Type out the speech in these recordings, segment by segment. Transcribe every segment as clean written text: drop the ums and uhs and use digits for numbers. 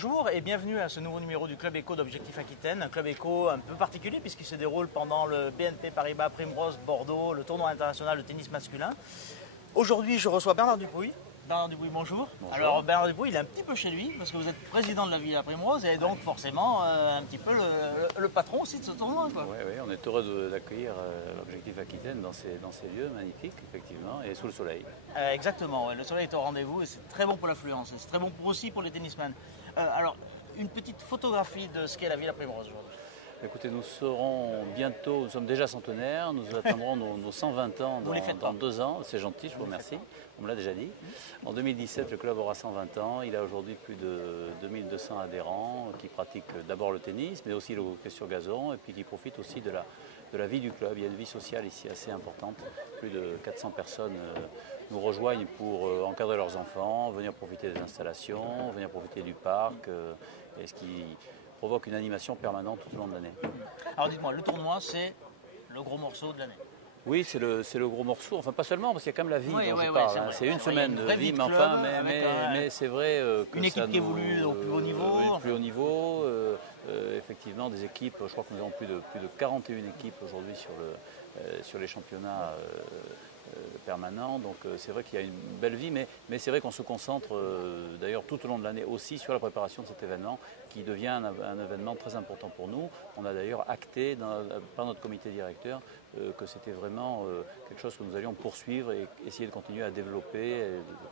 Bonjour et bienvenue à ce nouveau numéro du Club Éco d'Objectif Aquitaine. Un Club Éco un peu particulier puisqu'il se déroule pendant le BNP Paribas Primrose Bordeaux, le tournoi international de tennis masculin. Aujourd'hui, je reçois Bernard Dupuy. Bernard Dupuy, bonjour. Bonjour. Alors Bernard Dupuy, il est un petit peu chez lui parce que vous êtes président de la Villa Primrose et donc forcément un petit peu le patron aussi de ce tournoi. Oui, on est heureux d'accueillir l'Objectif Aquitaine dans ces lieux magnifiques, effectivement, et sous le soleil. Exactement, ouais. Le soleil est au rendez-vous et c'est très bon pour l'affluence, c'est très bon aussi pour les tennismen. Alors, une petite photographie de ce qu'est la Villa Primrose aujourd'hui. Écoutez, nous sommes déjà centenaires, nous atteindrons nos 120 ans dans 2 ans, c'est gentil, je vous remercie, on me l'a déjà dit. En 2017, le club aura 120 ans, il a aujourd'hui plus de 2200 adhérents qui pratiquent d'abord le tennis, mais aussi le hockey sur gazon, et puis qui profitent aussi de la vie du club. Il y a une vie sociale ici assez importante, plus de 400 personnes nous rejoignent pour encadrer leurs enfants, venir profiter des installations, venir profiter du parc, et ce qui provoque une animation permanente tout au long de l'année. Alors dites-moi, le tournoi, c'est le gros morceau de l'année. Oui, c'est le gros morceau, enfin pas seulement, parce qu'il y a quand même la vie dont je parle. C'est une vrai, semaine de vie, mais c'est vrai que une équipe qui évolue au plus haut niveau. Plus haut niveau, effectivement des équipes, je crois que nous avons plus de 41 équipes aujourd'hui sur les championnats permanents, donc c'est vrai qu'il y a une belle vie, mais c'est vrai qu'on se concentre d'ailleurs tout au long de l'année aussi sur la préparation de cet événement qui devient un événement très important pour nous. On a d'ailleurs acté par notre comité directeur que c'était vraiment quelque chose que nous allions poursuivre et essayer de continuer à développer,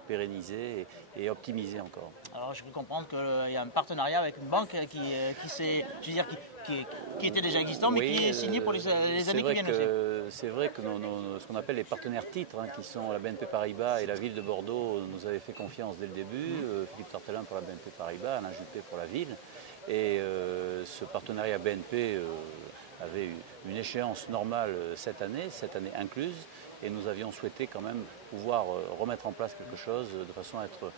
pérenniser et optimiser encore. Alors je peux comprendre qu'il y a un partenariat avec une banque qui était déjà existant mais qui est signé pour les années qui viennent aussi. C'est vrai que ce qu'on appelle les partenaires titres, qui sont la BNP Paribas et la ville de Bordeaux, nous avaient fait confiance dès le début. Philippe Tartelin pour la BNP Paribas, Alain Juppé pour la ville. Et ce partenariat BNP avait une échéance normale cette année incluse, et nous avions souhaité quand même pouvoir remettre en place quelque chose de façon à être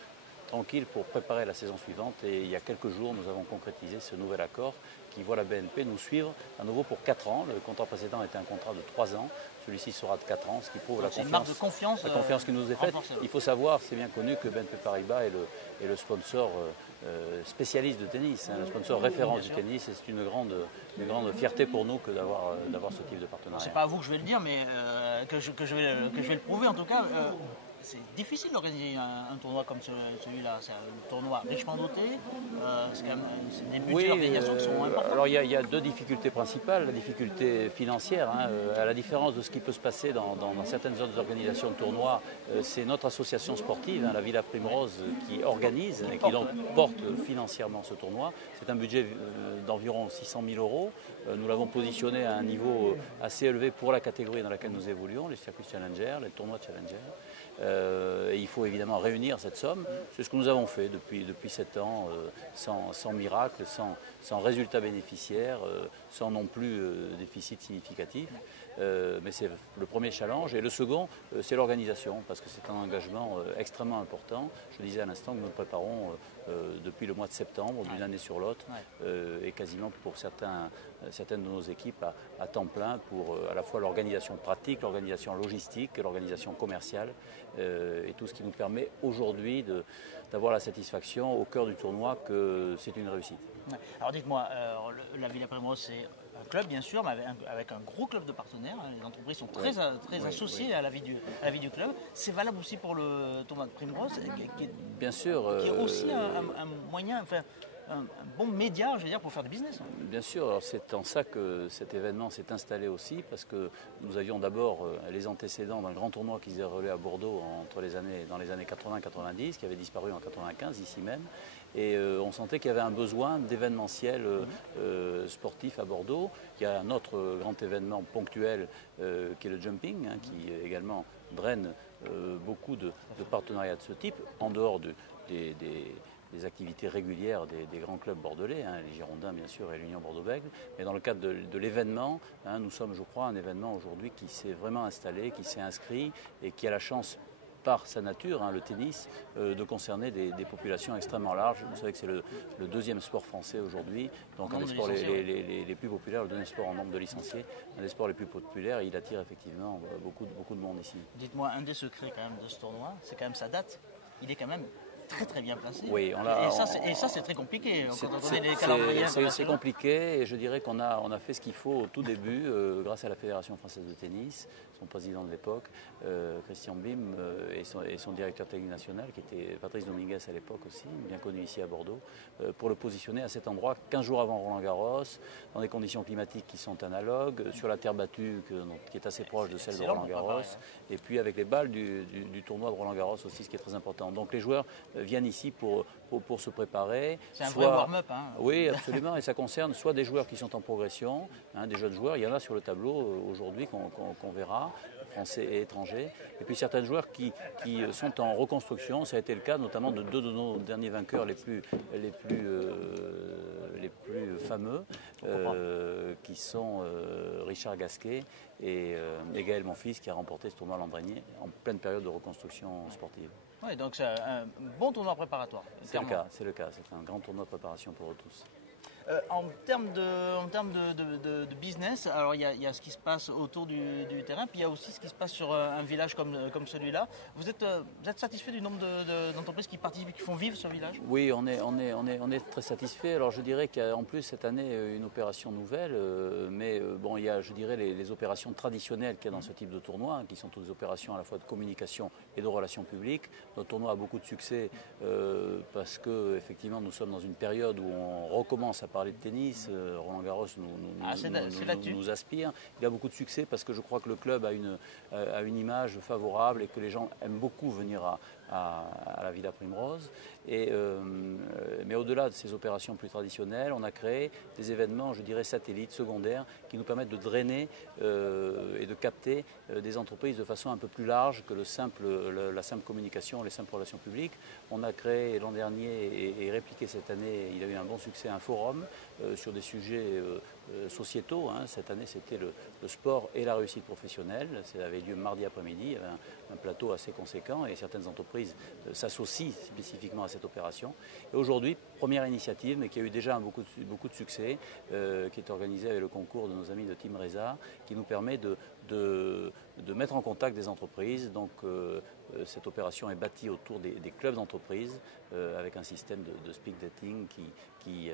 tranquille pour préparer la saison suivante. Et il y a quelques jours, nous avons concrétisé ce nouvel accord qui voit la BNP nous suivre à nouveau pour 4 ans. Le contrat précédent était un contrat de 3 ans. Celui-ci sera de 4 ans, ce qui prouve la confiance qui nous est faite. Il faut savoir, c'est bien connu, que BNP Paribas est le sponsor spécialiste de tennis, le sponsor référence du tennis. Et c'est une grande fierté pour nous que d'avoir ce type de partenariat. C'est pas à vous que je vais le dire, mais que je vais le prouver en tout cas. C'est difficile d'organiser un tournoi comme celui-là. C'est un tournoi richement doté. C'est des budgets d'organisation qui sont importants. Alors il y a 2 difficultés principales. La difficulté financière, à la différence de ce qui peut se passer dans certaines autres organisations de tournois, c'est notre association sportive, la Villa Primrose, qui organise et qui donc porte financièrement ce tournoi. C'est un budget d'environ 600 000 €. Nous l'avons positionné à un niveau assez élevé pour la catégorie dans laquelle nous évoluons, les circuits Challenger, les tournois Challenger. Et il faut évidemment réunir cette somme. C'est ce que nous avons fait depuis 7 ans, sans miracle, sans résultat bénéficiaire, sans non plus déficit significatif. Mais c'est le premier challenge. Et le second, c'est l'organisation, parce que c'est un engagement extrêmement important. Je disais à l'instant que nous préparons depuis le mois de septembre, d'une année sur l'autre, et quasiment pour certaines de nos équipes à temps plein pour à la fois l'organisation pratique, l'organisation logistique, l'organisation commerciale, et tout ce qui nous permet aujourd'hui d'avoir la satisfaction au cœur du tournoi que c'est une réussite. Alors dites-moi, la Villa Primrose, c'est un club bien sûr, mais avec un gros club de partenaires. Les entreprises sont très associées à la vie du club. C'est valable aussi pour le tournoi de Primrose, qui est aussi un moyen, enfin, un bon média, je veux dire, pour faire du business. Bien sûr, alors c'est en ça que cet événement s'est installé aussi, parce que nous avions d'abord les antécédents d'un grand tournoi qui s'est déroulé à Bordeaux dans les années 80-90, qui avait disparu en 95 ici même, et on sentait qu'il y avait un besoin d'événementiel sportif à Bordeaux. Il y a un autre grand événement ponctuel qui est le jumping, qui également draine beaucoup de partenariats de ce type, en dehors des activités régulières des grands clubs bordelais, les Girondins bien sûr et l'Union Bordeaux-Bègles. Mais dans le cadre de l'événement, nous sommes, je crois, un événement aujourd'hui qui s'est vraiment installé, qui s'est inscrit et qui a la chance, par sa nature, le tennis, de concerner des populations extrêmement larges. Vous savez que c'est le 2e sport français aujourd'hui, donc un des sports les plus populaires, le 2e sport en nombre de licenciés, un des sports les plus populaires, et il attire effectivement beaucoup de monde ici. Dites-moi, un des secrets quand même de ce tournoi, c'est quand même sa date. Il est quand même très très bien placé. Oui, et ça c'est très compliqué quand on connaît les calendriers. C'est compliqué et je dirais qu'on a fait ce qu'il faut au tout début grâce à la Fédération française de tennis, son président de l'époque, Christian Bim, et son directeur technique national qui était Patrice Dominguez à l'époque aussi, bien connu ici à Bordeaux, pour le positionner à cet endroit 15 jours avant Roland-Garros, dans des conditions climatiques qui sont analogues, sur la terre battue qui est assez proche de celle de Roland-Garros, et puis avec les balles du tournoi de Roland-Garros aussi, ce qui est très important. Donc les joueurs viennent ici pour se préparer. C'est un vrai warm-up. Oui, absolument, et ça concerne soit des joueurs qui sont en progression, des jeunes joueurs, il y en a sur le tableau aujourd'hui qu'on verra, français et étrangers, et puis certains joueurs qui sont en reconstruction. Ça a été le cas notamment de deux de nos derniers vainqueurs les plus fameux, qui sont Richard Gasquet et Gaël Monfils, qui a remporté ce tournoi l'an dernier en pleine période de reconstruction sportive. Oui, donc c'est un bon tournoi préparatoire. C'est le cas, c'est un grand tournoi de préparation pour eux tous. En termes de business, alors il y a ce qui se passe autour du terrain, puis il y a aussi ce qui se passe sur un village comme celui-là. Vous êtes satisfait du nombre d'entreprises qui participent, qui font vivre ce village? Oui, on est très satisfait. Alors je dirais qu'il y a en plus cette année une opération nouvelle, mais bon, il y a, je dirais, les opérations traditionnelles qu'il y a dans ce type de tournoi, qui sont toutes des opérations à la fois de communication et de relations publiques. Notre tournoi a beaucoup de succès parce que effectivement nous sommes dans une période où on recommence à parler de tennis. Roland-Garros nous aspire. Il a beaucoup de succès parce que je crois que le club a une image favorable et que les gens aiment beaucoup venir à la Villa Primrose. Mais au-delà de ces opérations plus traditionnelles, on a créé des événements, je dirais, satellites, secondaires, qui nous permettent de drainer et de capter des entreprises de façon un peu plus large que la simple communication, les simples relations publiques. On a créé l'an dernier et répliqué cette année, il a eu un bon succès, un forum sur des sujets sociétaux. Cette année, c'était le sport et la réussite professionnelle. Ça avait lieu mardi après-midi. Il y avait un plateau assez conséquent et certaines entreprises s'associent spécifiquement à cette opération. Et aujourd'hui, première initiative, mais qui a eu déjà beaucoup de succès, qui est organisée avec le concours de nos amis de Team Reza, qui nous permet de mettre en contact des entreprises. Donc, cette opération est bâtie autour des clubs d'entreprises avec un système de speed dating qui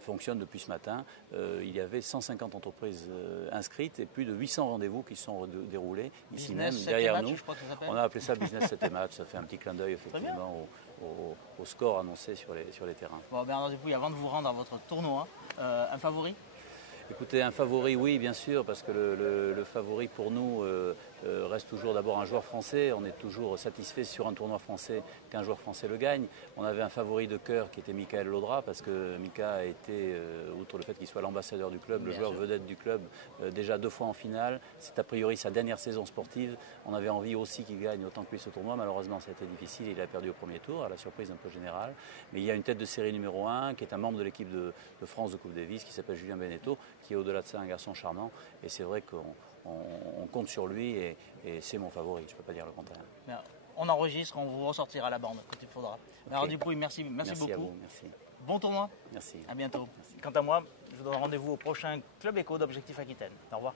fonctionne depuis ce matin. Il y avait 150 entreprises inscrites et plus de 800 rendez-vous qui sont déroulés ici même, derrière nous. On a appelé ça Business 7 et Match. Ça fait un petit clin d'œil effectivement au score annoncé sur les terrains. Bon, Bernard Dupuy, avant de vous rendre à votre tournoi, un favori? Écoutez, un favori, oui, bien sûr, parce que le favori pour nous reste toujours d'abord un joueur français. On est toujours satisfait sur un tournoi français qu'un joueur français le gagne. On avait un favori de cœur qui était Michael Laudra, parce que Mika a été, outre le fait qu'il soit l'ambassadeur du club, le joueur vedette du club, déjà 2 fois en finale. C'est a priori sa dernière saison sportive. On avait envie aussi qu'il gagne autant que lui ce tournoi. Malheureusement, ça a été difficile. Il a perdu au premier tour, à la surprise un peu générale. Mais il y a une tête de série numéro 1, qui est un membre de l'équipe de France de Coupe Davis, qui s'appelle Julien Beneteau, qui est au-delà de ça un garçon charmant. Et c'est vrai qu'on compte sur lui et c'est mon favori, je ne peux pas dire le contraire. Bien, on enregistre, on vous ressortira la bande quand il faudra. Okay. Alors du coup, merci beaucoup. À vous, merci. Bon tournoi. Merci. À bientôt. Merci. Quant à moi, je vous donne rendez-vous au prochain Club Éco d'Objectif Aquitaine. Au revoir.